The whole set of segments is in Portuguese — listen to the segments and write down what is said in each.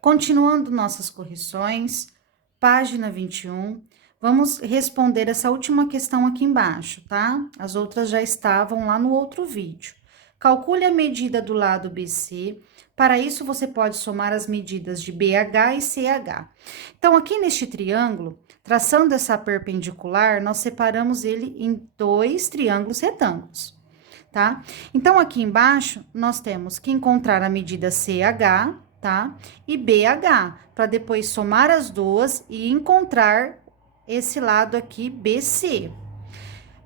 Continuando nossas correções, página 21, vamos responder essa última questão aqui embaixo, tá? As outras já estavam lá no outro vídeo. Calcule a medida do lado BC. Para isso, você pode somar as medidas de BH e CH. Então, aqui neste triângulo, traçando essa perpendicular, nós separamos ele em dois triângulos retângulos, tá? Então, aqui embaixo, nós temos que encontrar a medida CH, tá? E BH, para depois somar as duas e encontrar esse lado aqui BC.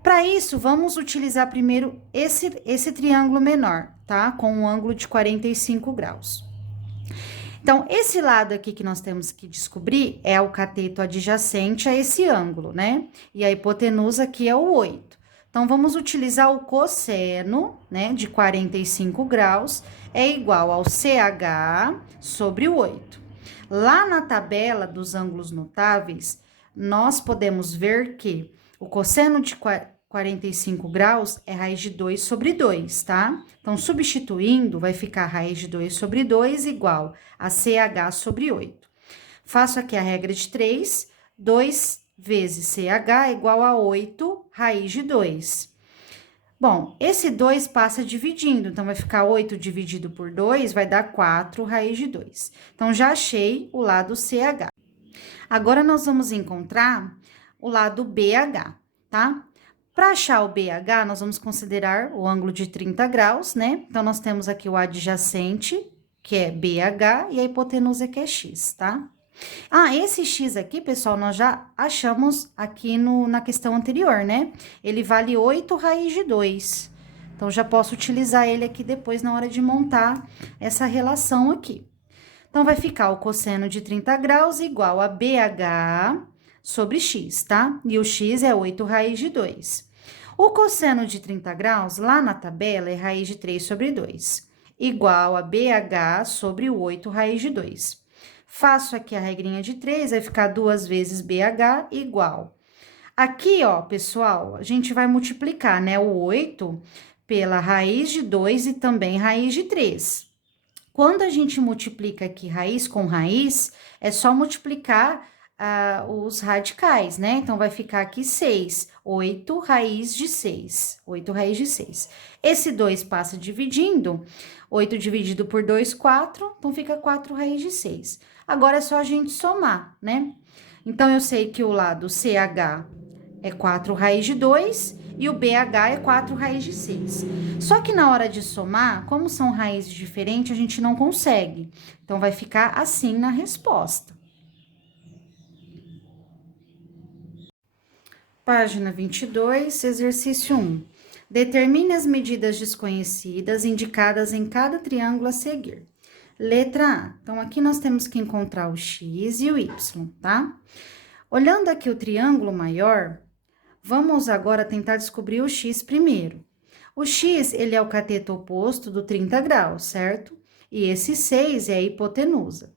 Para isso, vamos utilizar primeiro esse triângulo menor, tá? Com um ângulo de 45 graus. Então, esse lado aqui que nós temos que descobrir é o cateto adjacente a esse ângulo, né? E a hipotenusa aqui é o 8. Então, vamos utilizar o cosseno, né, de 45 graus, é igual ao CH sobre o 8. Lá na tabela dos ângulos notáveis, nós podemos ver que o cosseno de 45 graus é raiz de 2 sobre 2, tá? Então, substituindo, vai ficar raiz de 2 sobre 2 igual a CH sobre 8. Faço aqui a regra de 3, 2 vezes CH é igual a 8 raiz de 2. Bom, esse 2 passa dividindo, então vai ficar 8 dividido por 2, vai dar 4 raiz de 2. Então, já achei o lado CH. Agora, nós vamos encontrar o lado BH, tá? Para achar o BH, nós vamos considerar o ângulo de 30 graus, né? Então, nós temos aqui o adjacente, que é BH, e a hipotenusa, que é X, tá? Ah, esse X aqui, pessoal, nós já achamos aqui na questão anterior, né? Ele vale 8 raiz de 2. Então, já posso utilizar ele aqui depois na hora de montar essa relação aqui. Então, vai ficar o cosseno de 30 graus igual a BH sobre X, tá? E o X é 8 raiz de 2. O cosseno de 30 graus, lá na tabela, é raiz de 3 sobre 2, igual a BH sobre o 8 raiz de 2. Faço aqui a regrinha de 3, vai ficar 2 vezes BH igual. Aqui, ó, pessoal, a gente vai multiplicar, né, o 8 pela raiz de 2 e também raiz de 3. Quando a gente multiplica aqui raiz com raiz, é só multiplicar os radicais, né? Então, vai ficar aqui 6, 8 raiz de 6, 8 raiz de 6. Esse 2 passa dividindo, 8 dividido por 2, 4, então fica 4 raiz de 6. Agora, é só a gente somar, né? Então, eu sei que o lado CH é 4 raiz de 2 e o BH é 4 raiz de 6. Só que na hora de somar, como são raízes diferentes, a gente não consegue. Então, vai ficar assim na resposta. Página 22, exercício 1. Determine as medidas desconhecidas indicadas em cada triângulo a seguir. Letra A. Então, aqui nós temos que encontrar o X e o Y, tá? Olhando aqui o triângulo maior, vamos agora tentar descobrir o X primeiro. O X, ele é o cateto oposto do 30 graus, certo? E esse 6 é a hipotenusa.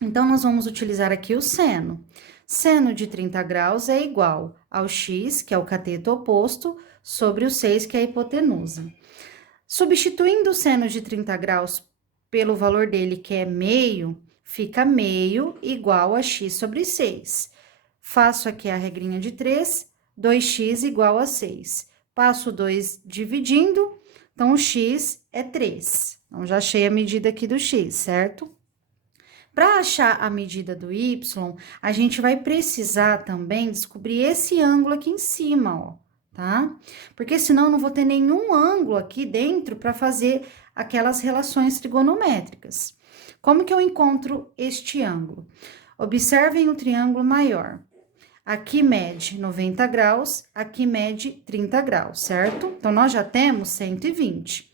Então, nós vamos utilizar aqui o seno. Seno de 30 graus é igual ao X, que é o cateto oposto, sobre o 6, que é a hipotenusa. Substituindo o seno de 30 graus pelo valor dele, que é meio, fica meio igual a X sobre 6. Faço aqui a regrinha de 3, 2x igual a 6. Passo 2 dividindo, então o x é 3. Então, já achei a medida aqui do x, certo? Para achar a medida do y, a gente vai precisar também descobrir esse ângulo aqui em cima, ó, tá? Porque senão eu não vou ter nenhum ângulo aqui dentro para fazer aquelas relações trigonométricas. Como que eu encontro este ângulo? Observem o triângulo maior. Aqui mede 90 graus, aqui mede 30 graus, certo? Então, nós já temos 120.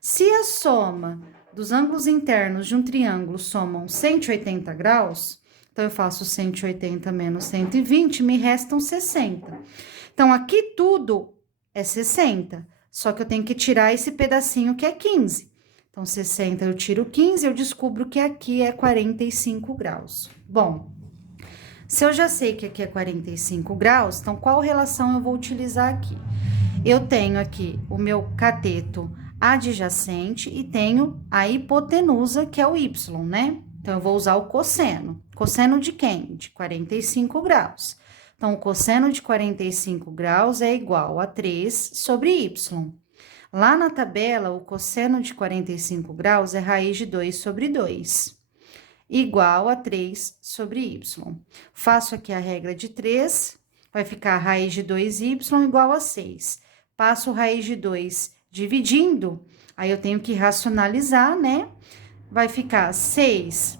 Se a soma dos ângulos internos de um triângulo somam 180 graus, então, eu faço 180 menos 120, me restam 60. Então, aqui tudo é 60, só que eu tenho que tirar esse pedacinho que é 15. Então, 60 eu tiro 15, eu descubro que aqui é 45 graus. Bom, se eu já sei que aqui é 45 graus, então qual relação eu vou utilizar aqui? Eu tenho aqui o meu cateto adjacente e tenho a hipotenusa, que é o y, né? Então, eu vou usar o cosseno. Cosseno de quem? De 45 graus. Então, o cosseno de 45 graus é igual a 3 sobre y. Lá na tabela, o cosseno de 45 graus é raiz de 2 sobre 2, igual a 3 sobre y. Faço aqui a regra de 3, vai ficar raiz de 2y igual a 6. Passo raiz de 2 dividindo, aí eu tenho que racionalizar, né? Vai ficar 6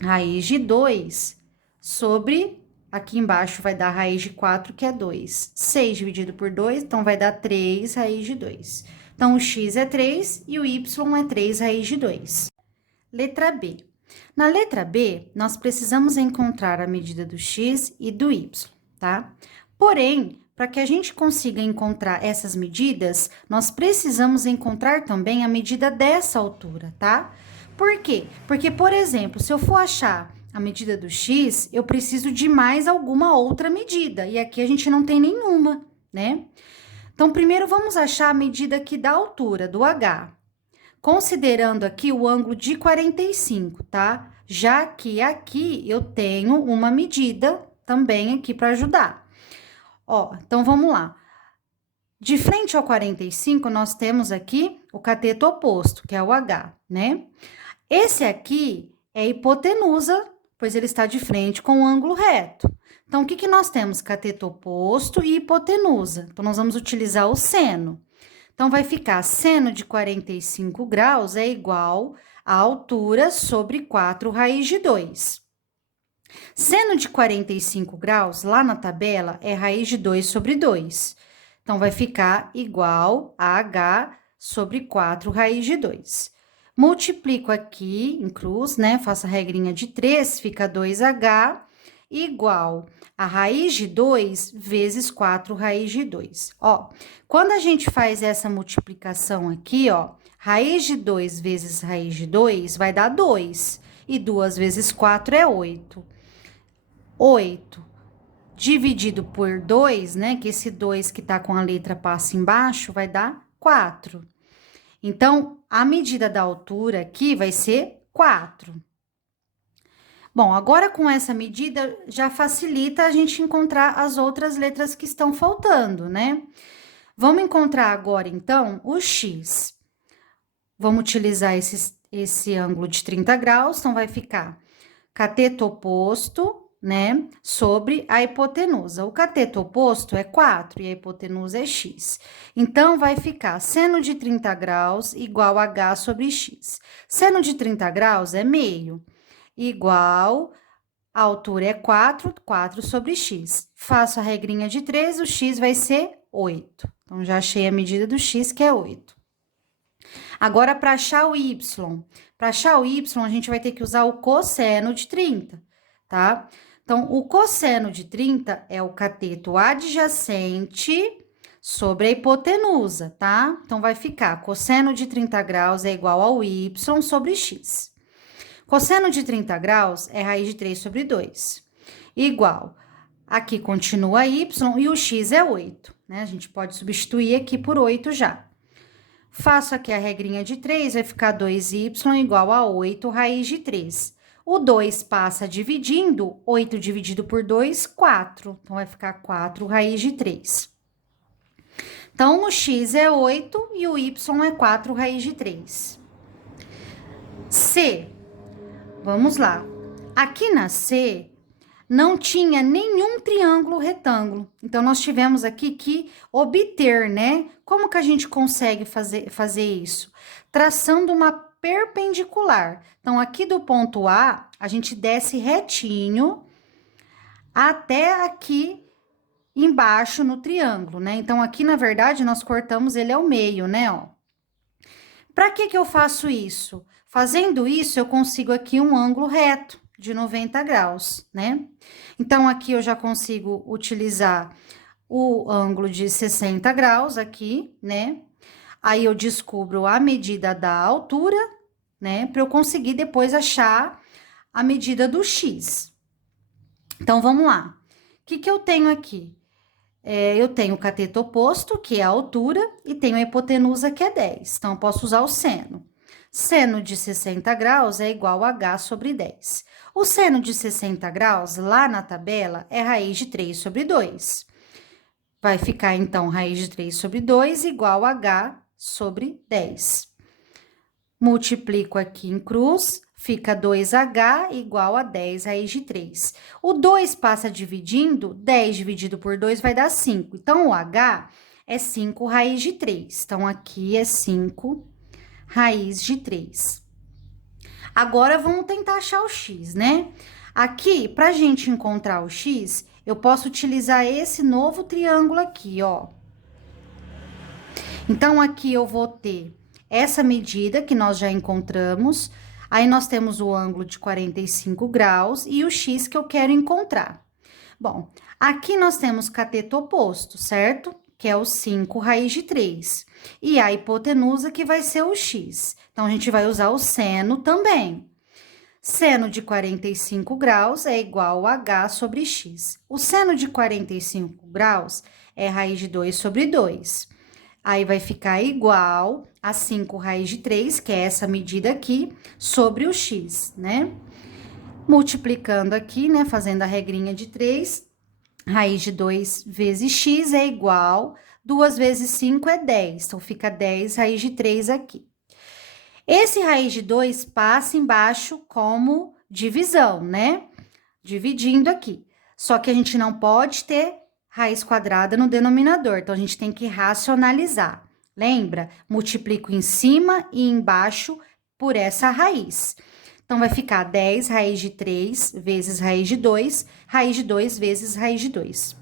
raiz de 2 sobre, aqui embaixo vai dar raiz de 4, que é 2. 6 dividido por 2, então vai dar 3 raiz de 2. Então, o x é 3 e o y é 3 raiz de 2. Letra B. Na letra B, nós precisamos encontrar a medida do x e do y, tá? Porém, para que a gente consiga encontrar essas medidas, nós precisamos encontrar também a medida dessa altura, tá? Por quê? Porque, por exemplo, se eu for achar a medida do x, eu preciso de mais alguma outra medida, e aqui a gente não tem nenhuma, né? Então, primeiro vamos achar a medida aqui da altura, do h, considerando aqui o ângulo de 45, tá? Já que aqui eu tenho uma medida também aqui para ajudar. Ó, então vamos lá. De frente ao 45, nós temos aqui o cateto oposto, que é o h, né? Esse aqui é a hipotenusa, pois ele está de frente com o ângulo reto. Então, o que que nós temos? Cateto oposto e hipotenusa. Então, nós vamos utilizar o seno. Então, vai ficar seno de 45 graus é igual a altura sobre 4 raiz de 2. Seno de 45 graus, lá na tabela, é raiz de 2 sobre 2. Então, vai ficar igual a h sobre 4 raiz de 2. Multiplico aqui em cruz, né? Faço a regrinha de 3, fica 2h igual a raiz de 2 vezes 4 raiz de 2. Ó, quando a gente faz essa multiplicação aqui, ó, raiz de 2 vezes raiz de 2 vai dar 2. E 2 vezes 4 é 8. 8 dividido por 2, né? Que esse 2 que tá com a letra passa embaixo, vai dar 4. Então, a medida da altura aqui vai ser 4. Bom, agora com essa medida já facilita a gente encontrar as outras letras que estão faltando, né? Vamos encontrar agora, então, o x. Vamos utilizar esse ângulo de 30 graus, então vai ficar cateto oposto, né, sobre a hipotenusa. O cateto oposto é 4 e a hipotenusa é x. Então, vai ficar seno de 30 graus igual a h sobre x. Seno de 30 graus é meio, igual, a altura é 4, 4 sobre x. Faço a regrinha de 3, o x vai ser 8. Então, já achei a medida do x, que é 8. Agora, para achar o y. Para achar o y, a gente vai ter que usar o cosseno de 30, tá? Então, o cosseno de 30 é o cateto adjacente sobre a hipotenusa, tá? Então, vai ficar cosseno de 30 graus é igual ao y sobre x. Cosseno de 30 graus é raiz de 3 sobre 2. Igual, aqui continua y e o x é 8, né? A gente pode substituir aqui por 8 já. Faço aqui a regrinha de 3, vai ficar 2y igual a 8 raiz de 3. O 2 passa dividindo, 8 dividido por 2, 4. Então, vai ficar 4 raiz de 3. Então, o x é 8 e o y é 4 raiz de 3. C. Vamos lá. Aqui na C, não tinha nenhum triângulo retângulo. Então, nós tivemos aqui que obter, né? Como que a gente consegue fazer isso? Traçando uma perpendicular. Então, aqui do ponto A, a gente desce retinho até aqui embaixo no triângulo, né? Então, aqui, na verdade, nós cortamos ele ao meio, né, ó. Para que eu faço isso? Fazendo isso, eu consigo aqui um ângulo reto de 90 graus, né? Então, aqui eu já consigo utilizar o ângulo de 60 graus aqui, né? Aí, eu descubro a medida da altura, né? Para eu conseguir depois achar a medida do x. Então, vamos lá. O que eu tenho aqui? Eu tenho o cateto oposto, que é a altura, e tenho a hipotenusa, que é 10. Então, eu posso usar o seno. Seno de 60 graus é igual a h sobre 10. O seno de 60 graus, lá na tabela, é raiz de 3 sobre 2. Vai ficar, então, raiz de 3 sobre 2 igual a h sobre 10. Multiplico aqui em cruz, fica 2h igual a 10 raiz de 3. O 2 passa dividindo, 10 dividido por 2 vai dar 5. Então, o h é 5 raiz de 3. Então, aqui é 5 raiz de 3. Agora, vamos tentar achar o x, né? Aqui, para a gente encontrar o x, eu posso utilizar esse novo triângulo aqui, ó. Então, aqui eu vou ter essa medida que nós já encontramos, aí nós temos o ângulo de 45 graus e o x que eu quero encontrar. Bom, aqui nós temos cateto oposto, certo? Que é o 5 raiz de 3. E a hipotenusa que vai ser o x. Então, a gente vai usar o seno também. Seno de 45 graus é igual a h sobre x. O seno de 45 graus é raiz de 2 sobre 2. Aí, vai ficar igual a 5 raiz de 3, que é essa medida aqui, sobre o x, né? Multiplicando aqui, né, fazendo a regrinha de 3, raiz de 2 vezes x é igual, 2 vezes 5 é 10, então fica 10 raiz de 3 aqui. Esse raiz de 2 passa embaixo como divisão, né? Dividindo aqui. Só que a gente não pode ter raiz quadrada no denominador, então a gente tem que racionalizar. Lembra? Multiplico em cima e embaixo por essa raiz. Então, vai ficar 10 raiz de 3 vezes raiz de 2 vezes raiz de 2.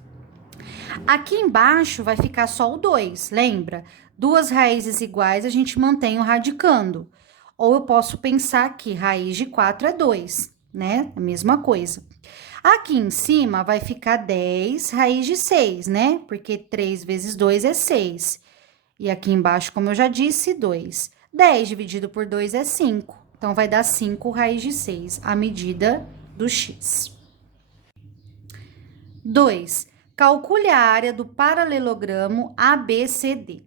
Aqui embaixo vai ficar só o 2, lembra? Duas raízes iguais a gente mantém o radicando. Ou eu posso pensar que raiz de 4 é 2, né? A mesma coisa. Aqui em cima vai ficar 10 raiz de 6, né? Porque 3 vezes 2 é 6. E aqui embaixo, como eu já disse, 2. 10 dividido por 2 é 5. Então, vai dar 5 raiz de 6, a medida do x. 2. Calcule a área do paralelogramo ABCD.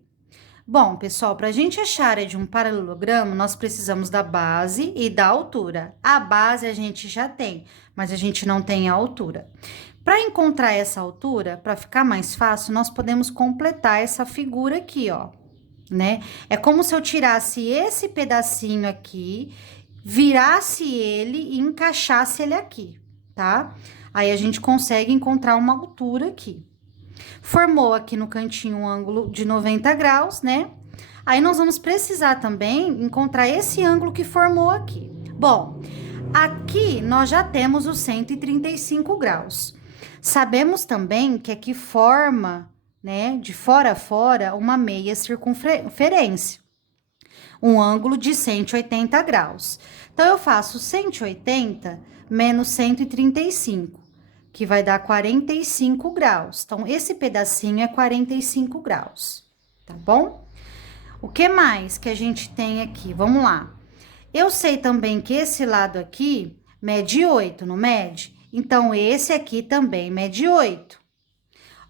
Bom, pessoal, para a gente achar a área de um paralelogramo, nós precisamos da base e da altura. A base a gente já tem, mas a gente não tem a altura. Para encontrar essa altura, para ficar mais fácil, nós podemos completar essa figura aqui, ó, né? É como se eu tirasse esse pedacinho aqui, virasse ele e encaixasse ele aqui, tá? Aí, a gente consegue encontrar uma altura aqui. Formou aqui no cantinho um ângulo de 90 graus, né? Aí, nós vamos precisar também encontrar esse ângulo que formou aqui. Bom, aqui nós já temos os 135 graus. Sabemos também que aqui forma, né, de fora a fora, uma meia circunferência. Um ângulo de 180 graus. Então, eu faço 180 menos 135, que vai dar 45 graus. Então, esse pedacinho é 45 graus, tá bom? O que mais que a gente tem aqui? Vamos lá. Eu sei também que esse lado aqui mede 8, não mede? Então, esse aqui também mede 8.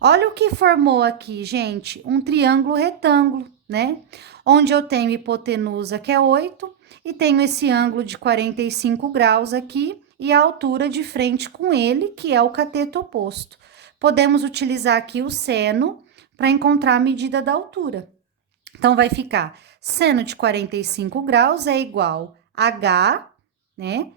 Olha o que formou aqui, gente, um triângulo retângulo, né? Onde eu tenho hipotenusa, que é 8, e tenho esse ângulo de 45 graus aqui, e a altura de frente com ele, que é o cateto oposto. Podemos utilizar aqui o seno para encontrar a medida da altura. Então, vai ficar seno de 45 graus é igual a h, né?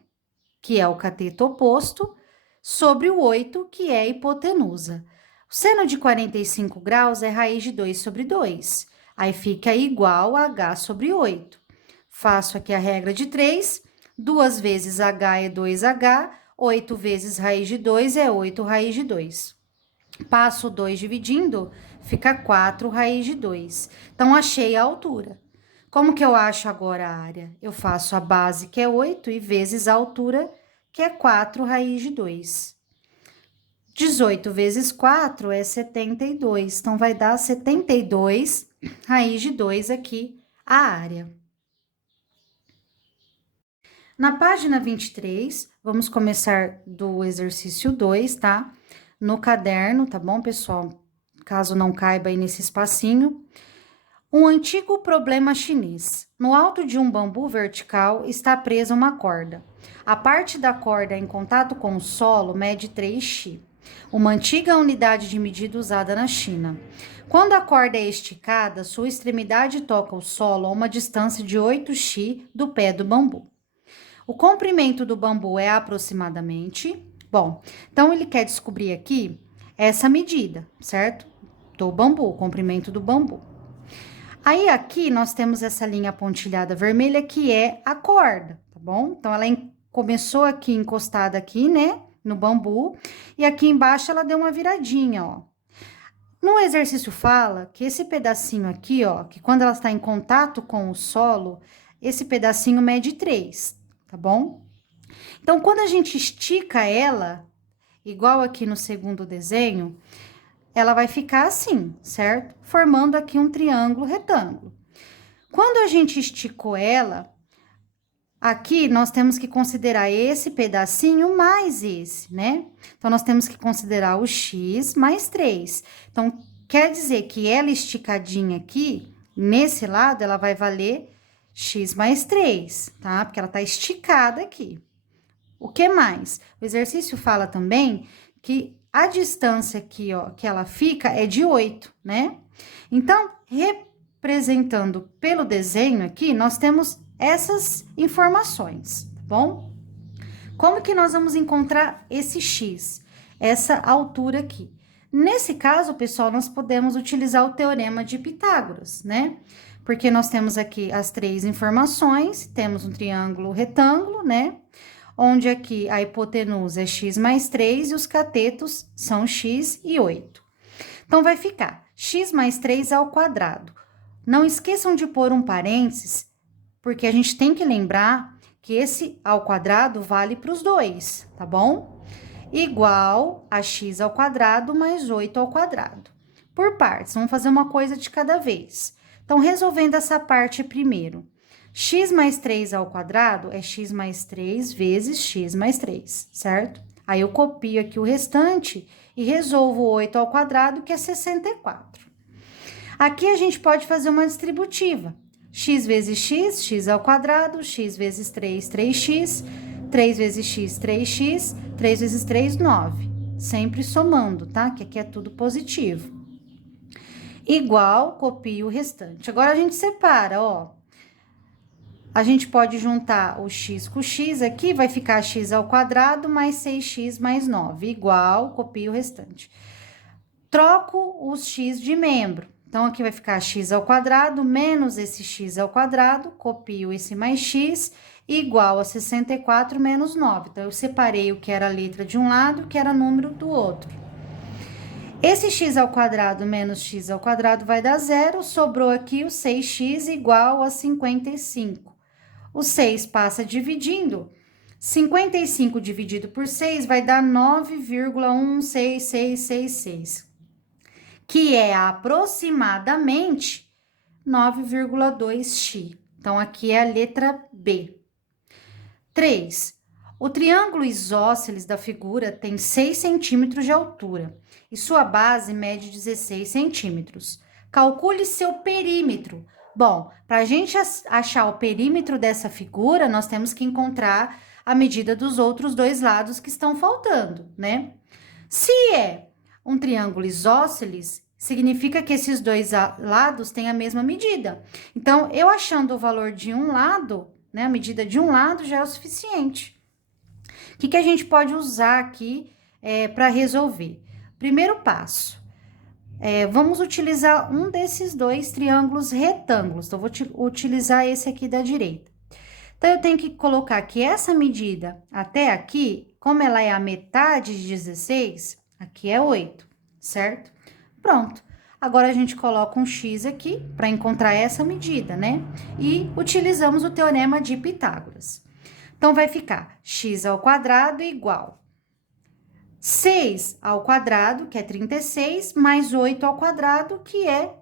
Que é o cateto oposto, sobre o 8, que é a hipotenusa. O seno de 45 graus é raiz de 2 sobre 2. Aí, fica igual a h sobre 8. Faço aqui a regra de 3. 2 vezes h é 2h. 8 vezes raiz de 2 é 8 raiz de 2. Passo o 2 dividindo, fica 4 raiz de 2. Então, achei a altura. Como que eu acho agora a área? Eu faço a base, que é 8, e vezes a altura, que é 4 raiz de 2. 18 vezes 4 é 72. Então, vai dar 72 raiz de 2 aqui, a área. Na página 23, vamos começar do exercício 2, tá? No caderno, tá bom, pessoal? Caso não caiba aí nesse espacinho. Um antigo problema chinês. No alto de um bambu vertical está presa uma corda. A parte da corda em contato com o solo mede 3 uma antiga unidade de medida usada na China. Quando a corda é esticada, sua extremidade toca o solo a uma distância de 8 do pé do bambu. O comprimento do bambu é aproximadamente... Bom, então ele quer descobrir aqui essa medida, certo? Do bambu, o comprimento do bambu. Aí, aqui, nós temos essa linha pontilhada vermelha, que é a corda, tá bom? Então, ela começou aqui, encostada aqui, né, no bambu, e aqui embaixo ela deu uma viradinha, ó. No exercício fala que esse pedacinho aqui, ó, que quando ela está em contato com o solo, esse pedacinho mede 3, tá bom? Então, quando a gente estica ela, igual aqui no segundo desenho, ela vai ficar assim, certo? Formando aqui um triângulo retângulo. Quando a gente esticou ela, aqui nós temos que considerar esse pedacinho mais esse, né? Então, nós temos que considerar o x mais 3. Então, quer dizer que ela esticadinha aqui, nesse lado, ela vai valer x mais 3, tá? Porque ela tá esticada aqui. O que mais? O exercício fala também que a distância aqui, ó, que ela fica é de 8, né? Então, representando pelo desenho aqui, nós temos essas informações, tá bom? Como que nós vamos encontrar esse x? Essa altura aqui. Nesse caso, pessoal, nós podemos utilizar o teorema de Pitágoras, né? Porque nós temos aqui as 3 informações, temos um triângulo retângulo, né? Onde aqui a hipotenusa é x mais 3 e os catetos são x e 8. Então, vai ficar x mais 3 ao quadrado. Não esqueçam de pôr um parênteses, porque a gente tem que lembrar que esse ao quadrado vale para os dois, tá bom? Igual a x ao quadrado mais 8 ao quadrado. Por partes, vamos fazer uma coisa de cada vez. Então, resolvendo essa parte primeiro. X mais 3 ao quadrado é x mais 3 vezes x mais 3, certo? Aí, eu copio aqui o restante e resolvo 8 ao quadrado, que é 64. Aqui, a gente pode fazer uma distributiva. X vezes x, x ao quadrado, x vezes 3, 3x, 3 vezes x, 3x, 3 vezes 3, 9. Sempre somando, tá? Que aqui é tudo positivo. Igual, copio o restante. Agora, a gente separa, ó. A gente pode juntar o x com o x aqui, vai ficar x ao quadrado mais 6x mais 9, igual, copio o restante. Troco os x de membro. Então, aqui vai ficar x ao quadrado menos esse x ao quadrado, copio esse mais x, igual a 64 menos 9. Então, eu separei o que era a letra de um lado e o que era número do outro. Esse x ao quadrado menos x ao quadrado vai dar 0, sobrou aqui o 6x igual a 55. O 6 passa dividindo, 55 dividido por 6 vai dar 9,16666, que é aproximadamente 9,2x. Então, aqui é a letra B. 3. O triângulo isósceles da figura tem 6 centímetros de altura e sua base mede 16 centímetros. Calcule seu perímetro. Bom, para a gente achar o perímetro dessa figura, nós temos que encontrar a medida dos outros dois lados que estão faltando, né? Se é um triângulo isósceles, significa que esses dois lados têm a mesma medida. Então, eu achando o valor de um lado, né, a medida de um lado já é o suficiente. O que a gente pode usar aqui para resolver? Primeiro passo. Vamos utilizar um desses dois triângulos retângulos. Então, vou utilizar esse aqui da direita. Então, eu tenho que colocar que essa medida até aqui, como ela é a metade de 16, aqui é 8, certo? Pronto. Agora, a gente coloca um x aqui para encontrar essa medida, né? E utilizamos o teorema de Pitágoras. Então, vai ficar x ao quadrado igual 6 ao quadrado, que é 36, mais 8 ao quadrado, que é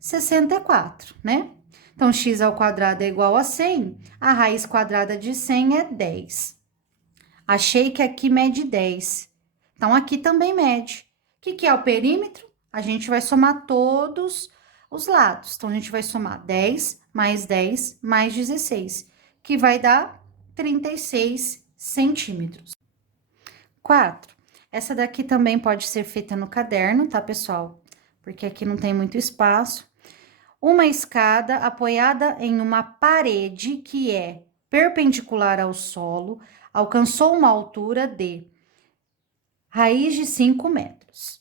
64, né? Então, x ao quadrado é igual a 100, a raiz quadrada de 100 é 10. Achei que aqui mede 10. Então, aqui também mede. O que é o perímetro? A gente vai somar todos os lados. Então, a gente vai somar 10 mais 16, que vai dar 36 centímetros. 4. Essa daqui também pode ser feita no caderno, tá, pessoal? Porque aqui não tem muito espaço. Uma escada apoiada em uma parede que é perpendicular ao solo, alcançou uma altura de raiz de 5 metros.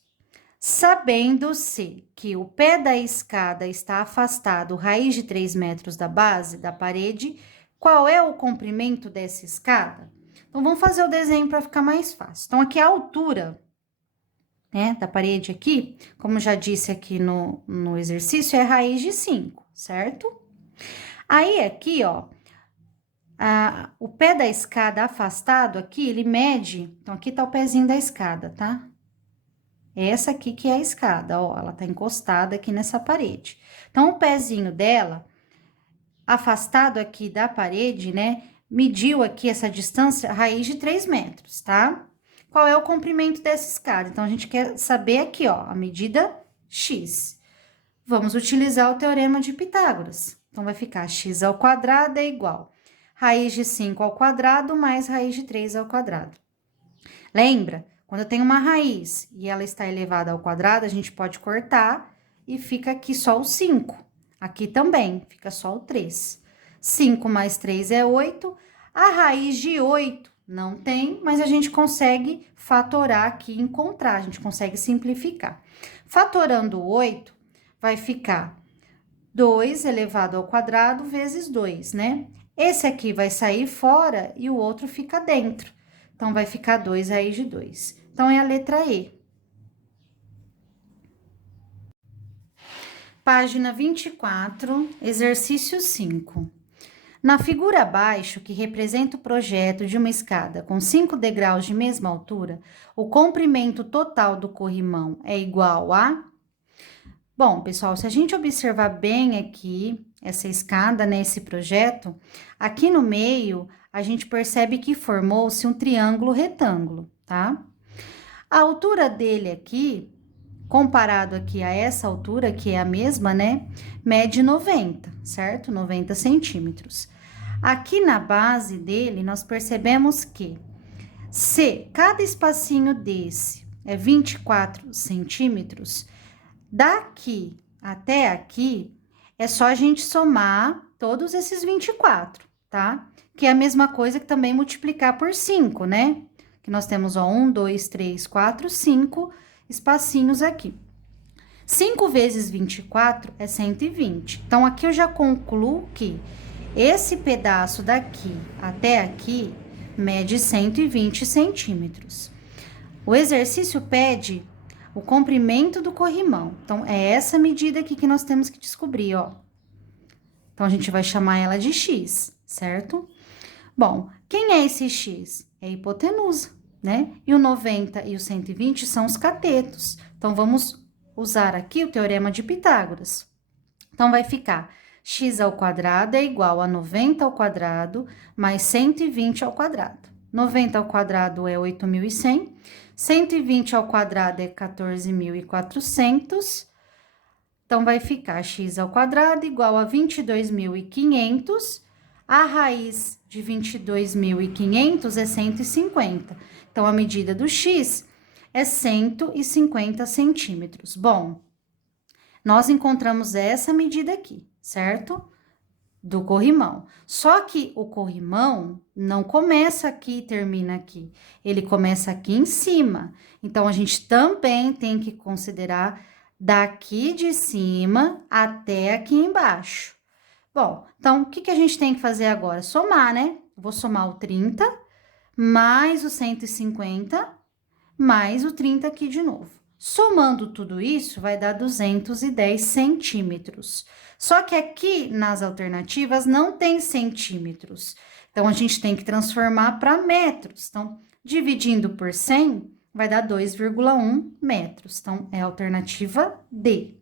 Sabendo-se que o pé da escada está afastado raiz de 3 metros da base da parede, qual é o comprimento dessa escada? Então, vamos fazer o desenho para ficar mais fácil. Então, aqui a altura, né, da parede aqui, como já disse aqui no exercício, é raiz de 5, certo? Aí, aqui, ó, o pé da escada afastado aqui, ele mede... Então, aqui tá o pezinho da escada, tá? Essa aqui que é a escada, ó, ela tá encostada aqui nessa parede. Então, o pezinho dela, afastado aqui da parede, né, mediu aqui essa distância, raiz de 3 metros, tá? Qual é o comprimento dessa escada? Então, a gente quer saber aqui, ó, a medida X. Vamos utilizar o teorema de Pitágoras. Então, vai ficar x ao quadrado é igual raiz de 5 ao quadrado mais raiz de 3 ao quadrado. Lembra? Quando eu tenho uma raiz e ela está elevada ao quadrado, a gente pode cortar e fica aqui só o 5. Aqui também, fica só o 3. 5 mais 3 é 8. A raiz de 8 não tem, mas a gente consegue fatorar aqui e encontrar, a gente consegue simplificar. Fatorando 8, vai ficar 2 elevado ao quadrado vezes 2, né? Esse aqui vai sair fora e o outro fica dentro. Então, vai ficar 2 raiz de 2. Então, é a letra E. Página 24, exercício 5. Na figura abaixo, que representa o projeto de uma escada com 5 degraus de mesma altura, o comprimento total do corrimão é igual a... Bom, pessoal, se a gente observar bem aqui, essa escada, né, esse projeto, aqui no meio, a gente percebe que formou-se um triângulo retângulo, tá? A altura dele aqui, comparado aqui a essa altura, que é a mesma, né, mede 90, certo? 90 centímetros. Aqui na base dele, nós percebemos que se cada espacinho desse é 24 centímetros, daqui até aqui, é só a gente somar todos esses 24, tá? Que é a mesma coisa que também multiplicar por 5, né? Que nós temos, ó, 1, 2, 3, 4, 5 espacinhos aqui. 5 vezes 24 é 120. Então, aqui eu já concluo que esse pedaço daqui até aqui mede 120 centímetros. O exercício pede o comprimento do corrimão. Então, é essa medida aqui que nós temos que descobrir, ó. Então, a gente vai chamar ela de X, certo? Bom, quem é esse X? É a hipotenusa, né? E o 90 e o 120 são os catetos. Então, vamos usar aqui o teorema de Pitágoras. Então, vai ficar x ao quadrado é igual a 90 ao quadrado mais 120 ao quadrado. 90 ao quadrado é 8.100, 120 ao quadrado é 14.400. Então, vai ficar x ao quadrado igual a 22.500. A raiz de 22.500 é 150. Então, a medida do x é 150 centímetros. Bom, nós encontramos essa medida aqui, certo? Do corrimão. Só que o corrimão não começa aqui e termina aqui. Ele começa aqui em cima. Então, a gente também tem que considerar daqui de cima até aqui embaixo. Bom, então, o que a gente tem que fazer agora? Somar, né? Vou somar o 30 mais o 150 mais o 30 aqui de novo. Somando tudo isso, vai dar 210 centímetros. Só que aqui nas alternativas não tem centímetros. Então, a gente tem que transformar para metros. Então, dividindo por 100, vai dar 2,1 metros. Então, é a alternativa D.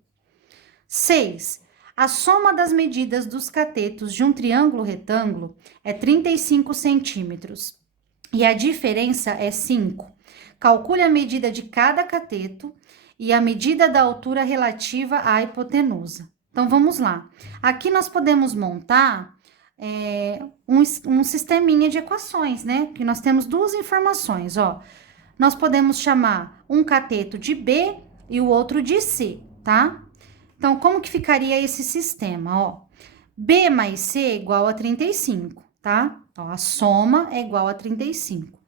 6. A soma das medidas dos catetos de um triângulo retângulo é 35 centímetros. E a diferença é 5. Calcule a medida de cada cateto e a medida da altura relativa à hipotenusa. Então, vamos lá. Aqui nós podemos montar um sisteminha de equações, né? Que nós temos duas informações, ó. Nós podemos chamar um cateto de B e o outro de C, tá? Então, como que ficaria esse sistema, ó? B mais C é igual a 35, tá? Então, a soma é igual a 35.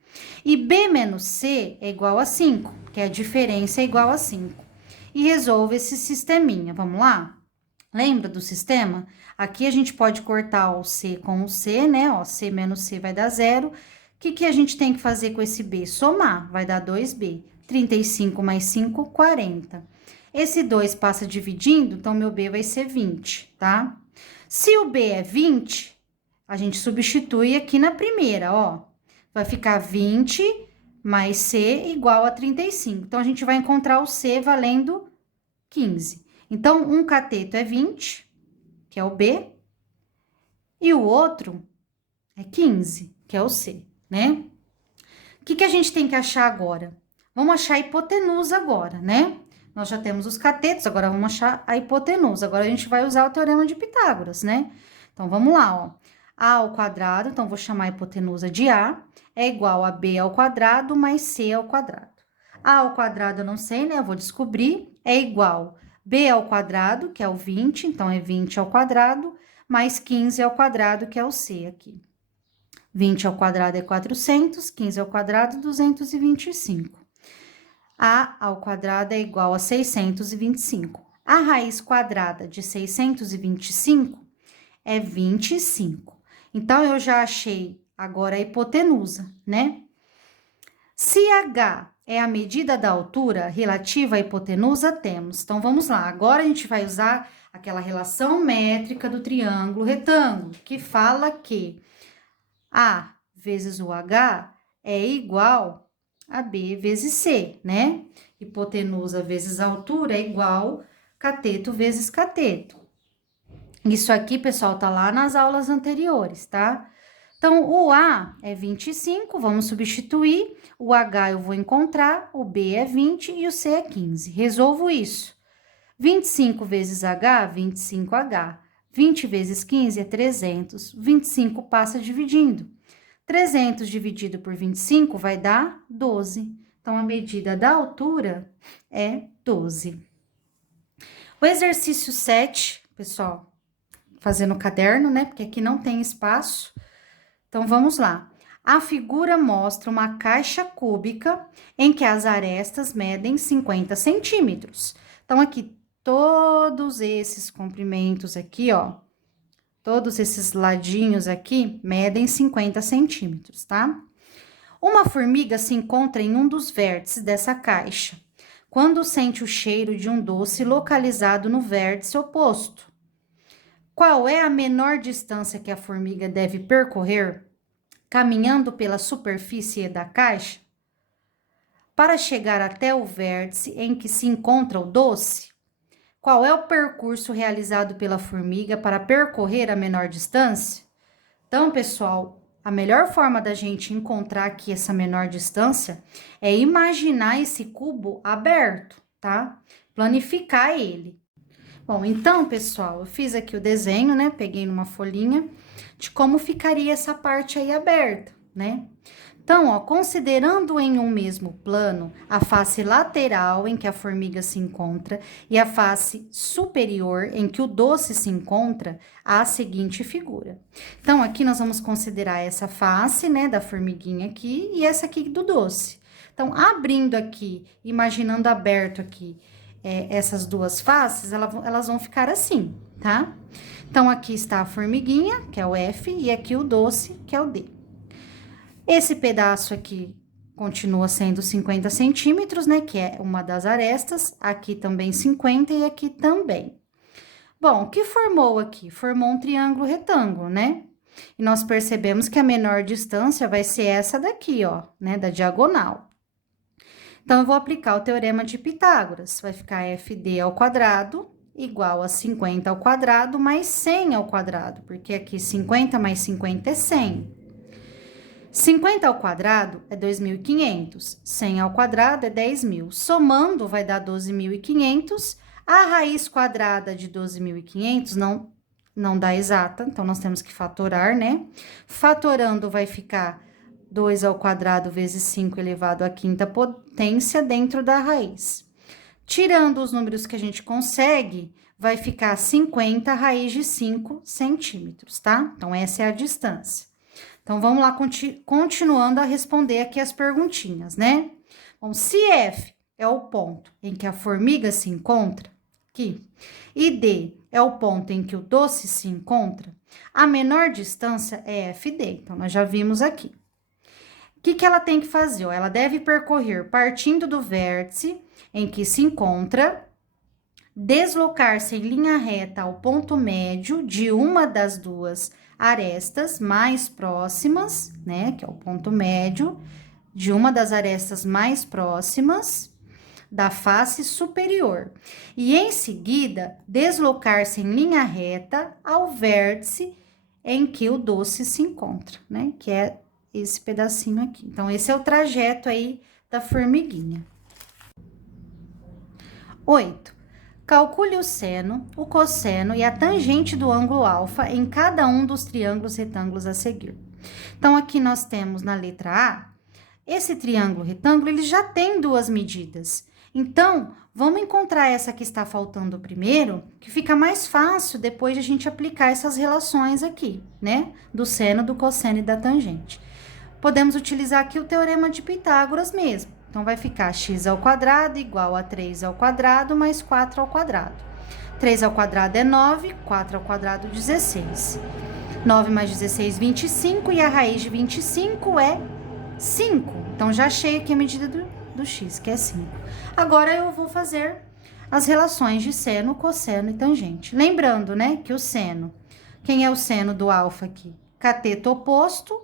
E B menos C é igual a 5, que a diferença é igual a 5. E resolve esse sisteminha, vamos lá? Lembra do sistema? Aqui a gente pode cortar o C com o C, né? Ó, C menos C vai dar 0. O que a gente tem que fazer com esse B? Somar, vai dar 2B. 35 mais 5, 40. Esse 2 passa dividindo, então meu B vai ser 20, tá? Se o B é 20, a gente substitui aqui na primeira, ó. Vai ficar 20 mais C igual a 35. Então, a gente vai encontrar o C valendo 15. Então, um cateto é 20, que é o B, e o outro é 15, que é o C, né? O que a gente tem que achar agora? Vamos achar a hipotenusa agora, né? Nós já temos os catetos, agora vamos achar a hipotenusa. Agora, a gente vai usar o teorema de Pitágoras, né? Então, vamos lá, ó. A ao quadrado, então, vou chamar a hipotenusa de A, é igual a B ao quadrado mais C ao quadrado. A ao quadrado eu não sei, né? Eu vou descobrir. É igual B ao quadrado, que é o 20, então, é 20 ao quadrado, mais 15 ao quadrado, que é o C aqui. 20 ao quadrado é 400, 15 ao quadrado, 225. A ao quadrado é igual a 625. A raiz quadrada de 625 é 25. Então, eu já achei agora a hipotenusa, né? Se H é a medida da altura relativa à hipotenusa, temos. Então, vamos lá. Agora, a gente vai usar aquela relação métrica do triângulo retângulo, que fala que A vezes o H é igual a B vezes C, né? Hipotenusa vezes altura é igual cateto vezes cateto. Isso aqui, pessoal, tá lá nas aulas anteriores, tá? Então, o A é 25, vamos substituir. O H eu vou encontrar, o B é 20 e o C é 15. Resolvo isso. 25 vezes H, 25H. 20 vezes 15 é 300. 25 passa dividindo. 300 dividido por 25 vai dar 12. Então, a medida da altura é 12. O exercício 7, pessoal, fazendo o caderno, né? Porque aqui não tem espaço. Então, vamos lá. A figura mostra uma caixa cúbica em que as arestas medem 50 centímetros. Então, aqui, todos esses comprimentos aqui, ó, todos esses ladinhos aqui medem 50 centímetros, tá? Uma formiga se encontra em um dos vértices dessa caixa, quando sente o cheiro de um doce localizado no vértice oposto. Qual é a menor distância que a formiga deve percorrer caminhando pela superfície da caixa para chegar até o vértice em que se encontra o doce? Qual é o percurso realizado pela formiga para percorrer a menor distância? Então, pessoal, a melhor forma da gente encontrar aqui essa menor distância é imaginar esse cubo aberto, tá? Planificar ele. Bom, então, pessoal, eu fiz aqui o desenho, né? Peguei numa folhinha de como ficaria essa parte aí aberta, né? Então, ó, considerando em um mesmo plano a face lateral em que a formiga se encontra e a face superior em que o doce se encontra, há a seguinte figura. Então, aqui nós vamos considerar essa face, né, da formiguinha aqui e essa aqui do doce. Então, abrindo aqui, imaginando aberto aqui, essas duas faces, elas vão ficar assim, tá? Então, aqui está a formiguinha, que é o F, e aqui o doce, que é o D. Esse pedaço aqui continua sendo 50 centímetros, né? Que é uma das arestas. Aqui também 50 e aqui também. Bom, o que formou aqui? Formou um triângulo retângulo, né? E nós percebemos que a menor distância vai ser essa daqui, ó, né? Da diagonal. Então, eu vou aplicar o teorema de Pitágoras. Vai ficar FD ao quadrado igual a 50 ao quadrado mais 100 ao quadrado. Porque aqui 50 mais 50 é 100. 50 ao quadrado é 2.500, 100 ao quadrado é 10.000. Somando, vai dar 12.500. A raiz quadrada de 12.500 não dá exata, então nós temos que fatorar, né? Fatorando vai ficar 2 ao quadrado vezes 5 elevado à quinta potência dentro da raiz. Tirando os números que a gente consegue, vai ficar 50 raiz de 5 centímetros, tá? Então, essa é a distância. Então, vamos lá, continuando a responder aqui as perguntinhas, né? Bom, se F é o ponto em que a formiga se encontra, aqui, e D é o ponto em que o doce se encontra, a menor distância é FD. Então, nós já vimos aqui. O que ela tem que fazer? Ela deve percorrer partindo do vértice em que se encontra, deslocar-se em linha reta ao ponto médio de uma das duas arestas mais próximas, né? Que é o ponto médio de uma das arestas mais próximas da face superior. E em seguida, deslocar-se em linha reta ao vértice em que o doce se encontra, né? Que é esse pedacinho aqui. Então, esse é o trajeto aí da formiguinha. 8. Calcule o seno, o cosseno e a tangente do ângulo alfa em cada um dos triângulos retângulos a seguir. Então, aqui nós temos na letra A, esse triângulo retângulo, ele já tem duas medidas. Então, vamos encontrar essa que está faltando primeiro, que fica mais fácil depois de a gente aplicar essas relações aqui, né? Do seno, do cosseno e da tangente. Podemos utilizar aqui o teorema de Pitágoras mesmo. Então, vai ficar x ao quadrado igual a 3 ao quadrado mais 4 ao quadrado. 3 ao quadrado é 9, 4 ao quadrado, 16. 9 mais 16, 25, e a raiz de 25 é 5. Então, já achei aqui a medida do x, que é 5. Agora, eu vou fazer as relações de seno, cosseno e tangente. Lembrando, né, que o seno, quem é o seno do alfa aqui? Cateto oposto,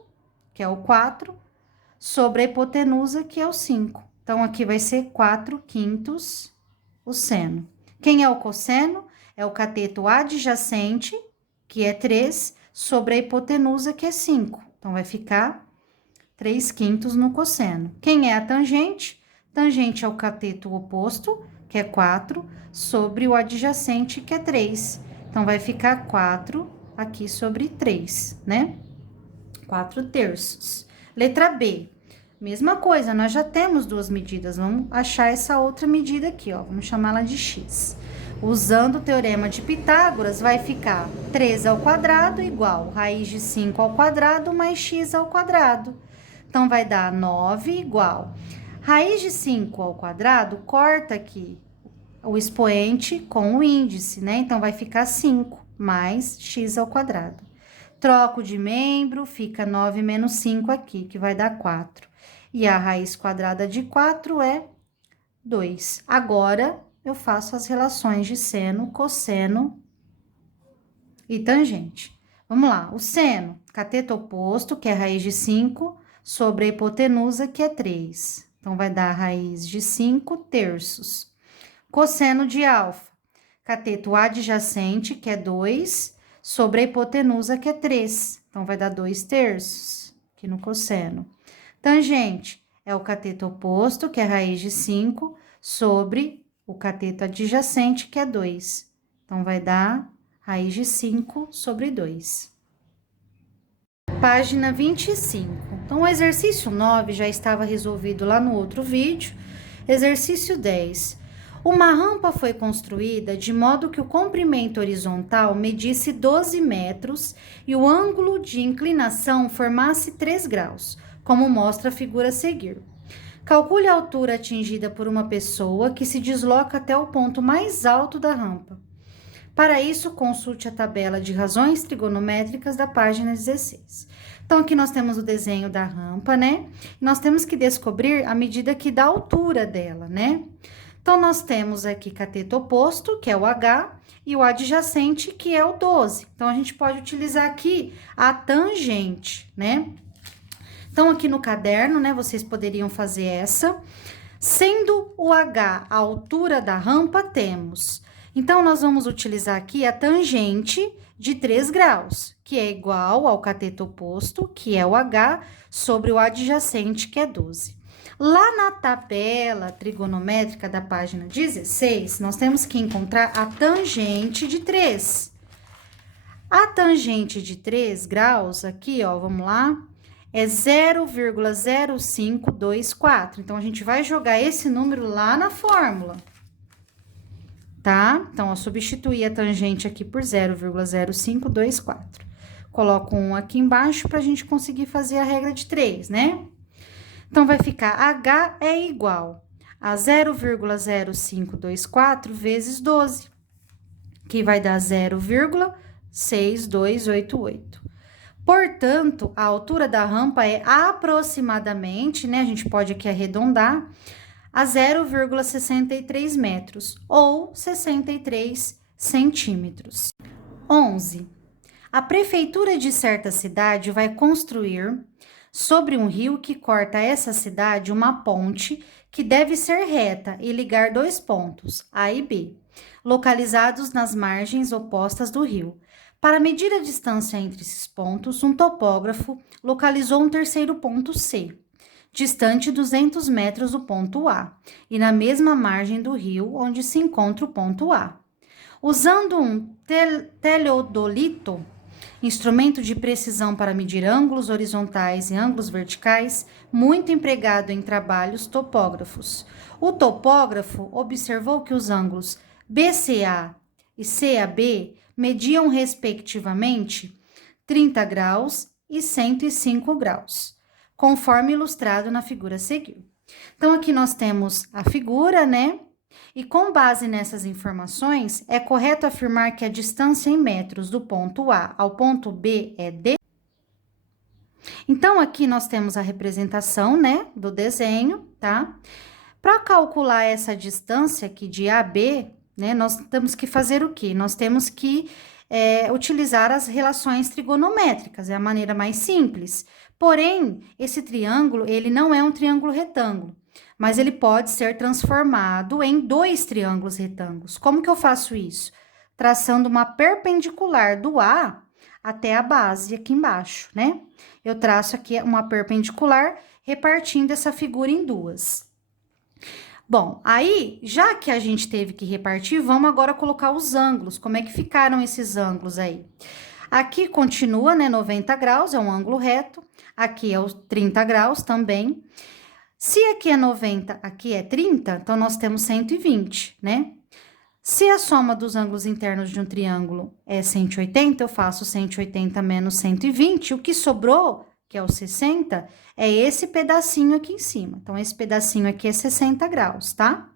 que é o 4, sobre a hipotenusa, que é o 5. Então, aqui vai ser 4/5 o seno. Quem é o cosseno? É o cateto adjacente, que é 3, sobre a hipotenusa, que é 5. Então, vai ficar 3/5 no cosseno. Quem é a tangente? Tangente é o cateto oposto, que é 4, sobre o adjacente, que é 3. Então, vai ficar 4 aqui sobre 3, né? 4/3. Letra B. Mesma coisa, nós já temos duas medidas. Vamos achar essa outra medida aqui, ó. Vamos chamá-la de x. Usando o teorema de Pitágoras, vai ficar 3 ao quadrado igual raiz de 5 ao quadrado mais x ao quadrado. Então, vai dar 9 igual. Raiz de 5 ao quadrado, corta aqui o expoente com o índice, né? Então, vai ficar 5 mais x ao quadrado. Troco de membro, fica 9 menos 5 aqui, que vai dar 4. E a raiz quadrada de 4 é 2. Agora, eu faço as relações de seno, cosseno e tangente. Vamos lá, o seno, cateto oposto, que é raiz de 5, sobre a hipotenusa, que é 3. Então, vai dar raiz de 5/3. Cosseno de alfa, cateto adjacente, que é 2, sobre a hipotenusa, que é 3. Então, vai dar 2/3 aqui no cosseno. Tangente é o cateto oposto, que é raiz de 5, sobre o cateto adjacente, que é 2. Então, vai dar raiz de 5 sobre 2. Página 25. Então, o exercício 9 já estava resolvido lá no outro vídeo. Exercício 10. Uma rampa foi construída de modo que o comprimento horizontal medisse 12 metros e o ângulo de inclinação formasse 3 graus, como mostra a figura a seguir. Calcule a altura atingida por uma pessoa que se desloca até o ponto mais alto da rampa. Para isso, consulte a tabela de razões trigonométricas da página 16. Então, aqui nós temos o desenho da rampa, né? Nós temos que descobrir a medida que dá a altura dela, né? Então, nós temos aqui cateto oposto, que é o H, e o adjacente, que é o 12. Então, a gente pode utilizar aqui a tangente, né? Então, aqui no caderno, né, vocês poderiam fazer essa. Sendo o H a altura da rampa, temos. Então, nós vamos utilizar aqui a tangente de 3 graus, que é igual ao cateto oposto, que é o H, sobre o adjacente, que é 12. Lá na tabela trigonométrica da página 16, nós temos que encontrar a tangente de 3. A tangente de 3 graus, aqui, ó, vamos lá, é 0,0524. Então, a gente vai jogar esse número lá na fórmula, tá? Então, ó, substituir a tangente aqui por 0,0524. Coloco um aqui embaixo para a gente conseguir fazer a regra de 3, né? Então, vai ficar H é igual a 0,0524 vezes 12, que vai dar 0,6288. Portanto, a altura da rampa é aproximadamente, né? A gente pode aqui arredondar a 0,63 metros ou 63 centímetros. 11. A prefeitura de certa cidade vai construir sobre um rio que corta essa cidade uma ponte que deve ser reta e ligar dois pontos, A e B, localizados nas margens opostas do rio. Para medir a distância entre esses pontos, um topógrafo localizou um terceiro ponto C, distante 200 metros do ponto A, e na mesma margem do rio onde se encontra o ponto A. Usando um teleodolito, instrumento de precisão para medir ângulos horizontais e ângulos verticais, muito empregado em trabalhos topógrafos. O topógrafo observou que os ângulos BCA e CAB mediam respectivamente 30 graus e 105 graus, conforme ilustrado na figura a seguir. Então, aqui nós temos a figura, né? E com base nessas informações, é correto afirmar que a distância em metros do ponto A ao ponto B é D? Então, aqui nós temos a representação, né, do desenho, tá? Para calcular essa distância aqui de A a B, né, nós temos que fazer o quê? Nós temos que utilizar as relações trigonométricas, é a maneira mais simples. Porém, esse triângulo, ele não é um triângulo retângulo, mas ele pode ser transformado em dois triângulos retângulos. Como que eu faço isso? Traçando uma perpendicular do A até a base aqui embaixo, né? Eu traço aqui uma perpendicular repartindo essa figura em duas. Bom, aí, já que a gente teve que repartir, vamos agora colocar os ângulos. Como é que ficaram esses ângulos aí? Aqui continua, né, 90 graus, é um ângulo reto. Aqui é os 30 graus também. Se aqui é 90, aqui é 30, então nós temos 120, né? Se a soma dos ângulos internos de um triângulo é 180, eu faço 180 menos 120, o que sobrou, que é o 60, é esse pedacinho aqui em cima. Então, esse pedacinho aqui é 60 graus, tá?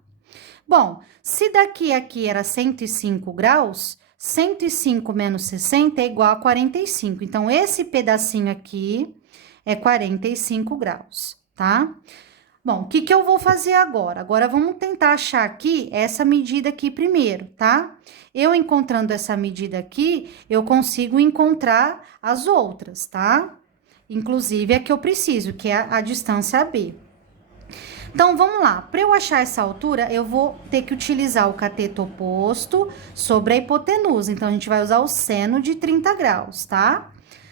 Bom, se daqui a aqui era 105 graus, 105 menos 60 é igual a 45. Então, esse pedacinho aqui é 45 graus, tá? Bom, o que que eu vou fazer agora? Agora, vamos tentar achar aqui essa medida aqui primeiro, tá? Eu encontrando essa medida aqui, eu consigo encontrar as outras, tá? Inclusive, a que eu preciso, que é a distância AB. Então, vamos lá. Para eu achar essa altura, eu vou ter que utilizar o cateto oposto sobre a hipotenusa. Então, a gente vai usar o seno de 30 graus, tá?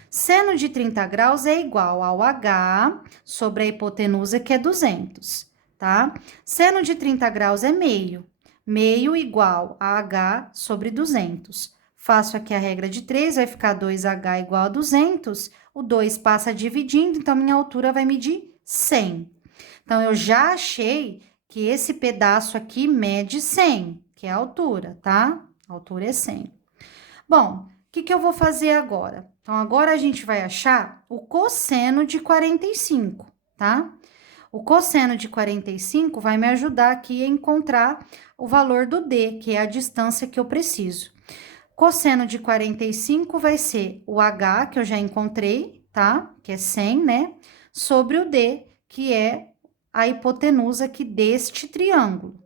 Seno de 30 graus é igual ao H sobre a hipotenusa, que é 200, tá? Seno de 30 graus é meio. Meio igual a H sobre 200. Faço aqui a regra de 3, vai ficar 2H igual a 200. O 2 passa dividindo, então minha altura vai medir 100. Então, eu já achei que esse pedaço aqui mede 100, que é a altura, tá? A altura é 100. Bom, o que que eu vou fazer agora? Então, agora a gente vai achar o cosseno de 45, tá? O cosseno de 45 vai me ajudar aqui a encontrar o valor do D, que é a distância que eu preciso. Cosseno de 45 vai ser o H, que eu já encontrei, tá? Que é 100, né? Sobre o D, que é a hipotenusa aqui desse triângulo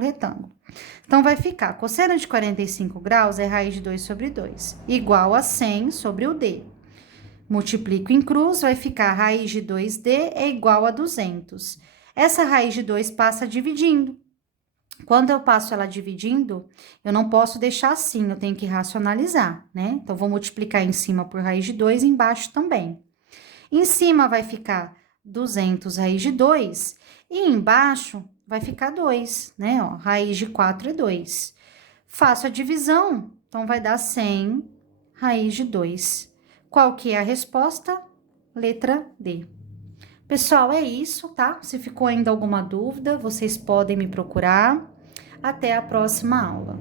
retângulo. Então, vai ficar, cosseno de 45 graus é raiz de 2 sobre 2, igual a 100 sobre o D. Multiplico em cruz, vai ficar raiz de 2D é igual a 200. Essa raiz de 2 passa dividindo. Quando eu passo ela dividindo, eu não posso deixar assim, eu tenho que racionalizar, né? Então, vou multiplicar em cima por raiz de 2 e embaixo também. Em cima vai ficar 200 raiz de 2. E embaixo vai ficar 2, né? Ó, raiz de 4 é 2. Faço a divisão, então vai dar 100 raiz de 2. Qual que é a resposta? Letra D. Pessoal, é isso, tá? Se ficou ainda alguma dúvida, vocês podem me procurar. Até a próxima aula.